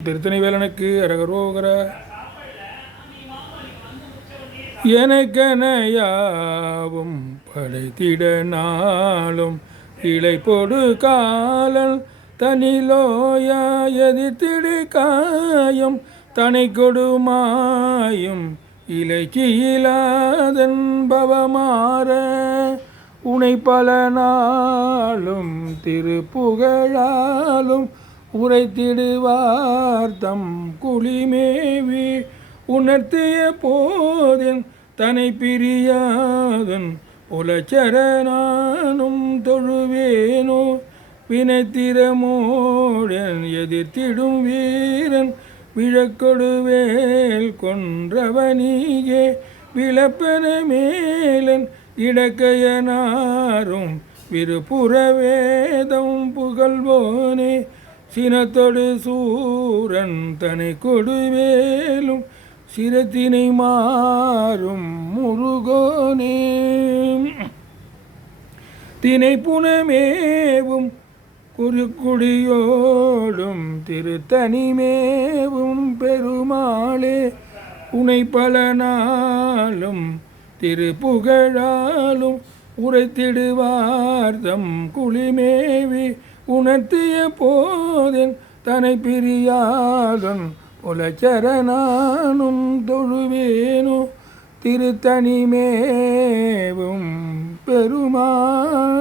திருத்தணி வேலனுக்கு அரகரோகர. எனக்கென யாவும் படைத்திட நாளும் இளைப்பொடு காலல் தனிலோயா எதிர்த்திடு காயம் தனை கொடுமாயும் இலைச்சியிலாதன் பவமாற உனை பல நாளும் திருப்புகழாலும் உரைத்திடுவார்த்தம் குளிமேவி உணர்த்திய போதின் தனை பிரியாதன் உலச்சரணானும் தொழுவேனோ வினைத்திறமோடன் எதிர்த்திடும் வீரன் விழக்கொடுவேல் கொன்றவனியே விளப்பன மேலன் இடக்கையனாரும் விருப்புற வேதம் புகழ்வோனே சினத்தொடு சூரன் தனை கொடுவேலும் சிரத்தினை மாறும் முருகோனே தினை புனமேவும் குறுக்குடியோடும் திருத்தனிமேவும் பெருமாளே உனை பல நாளும் திருப்புகழாலும் உரைத்திடுவார்த்தம் குளிமேவி உணர்த்திய போதின் தனை பிரியாதன் புலச்சரணானும் தொழுவேனோ திருத்தனிமேவும் பெருமாள்.